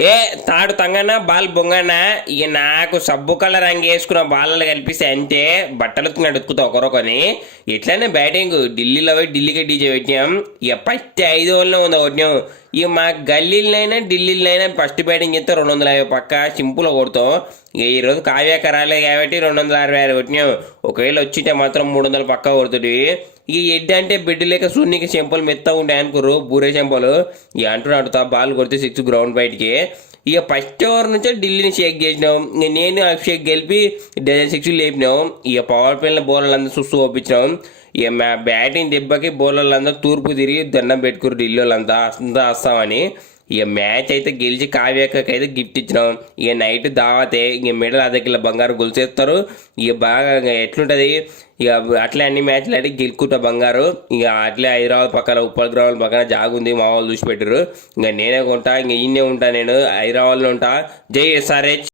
ఏ తాడు తంగన్న బాల్ బొంగన్న ఇక నాకు సబ్బు కలర్ రంగు వేసుకున్న బాలలో కల్పిస్తే అంతే బట్టలు ఉతుకుతా ఒకరొకని ఇట్లానే బ్యాటింగ్ ఢిల్లీలో పోయి ఢిల్లీకి డీజే పెట్టినాం ఇక ఫస్ట్ 5 ఓవర్లో ఉంది కొట్టినాం ఇక మా గల్లీలైనా ఢిల్లీలైనా ఫస్ట్ బ్యాటింగ్ చేస్తే 250 పక్క సింపుల్గా కొడతాం ఇక ఈరోజు కావ్యాక రాలేదు కాబట్టి 266 కొట్టినాం ఒకవేళ వచ్చింటే మాత్రం 300 పక్క కొడుతుంది ఈ ఎడ్డి అంటే బెడ్ లేక సూర్యునికి చెంపలు మెత్తగా ఉంటాయి అనుకోరు బూరే చెంపలు ఇక అంటున్నా బాల్ కొడితే 6 గ్రౌండ్ బయటికి ఇక ఫస్ట్ ఓవర్ నుంచే ఢిల్లీని షేక్ చేసినాం ఇక నేను అభిషేక్ గెలిపి 6 లేపినాం ఇక పవర్ ప్లేలో బౌలర్లందరూ సుస్తు పంపించినాం ఇక మా బ్యాటింగ్ దెబ్బకి బౌలర్లందరూ తూర్పు తిరిగి దండం పెట్టుకురు ఢిల్లీ వాళ్ళంతా వస్తామని ఇక మ్యాచ్ అయితే గెలిచి కావ్యాకకి అయితే గిఫ్ట్ ఇచ్చినాం ఇక నైట్ దావతే ఇక మెడల్ అర్ధ బంగారం గొలుసేస్తారు ఇక బాగా ఎట్లుంటుంది ఇక అట్లే అన్ని మ్యాచ్లు అంటే గెలుకుంటా బంగారు ఇక అట్లే హైదరాబాద్ పక్కన ఉప్పల్ గ్రౌండ్ పక్కన జాగుంది మా వాళ్ళు చూసి పెట్టారు ఇక నేనే కొంటా ఇంక ఈయనే ఉంటా నేను హైదరాబాద్లో ఉంటా జై ఎస్ఆర్హెచ్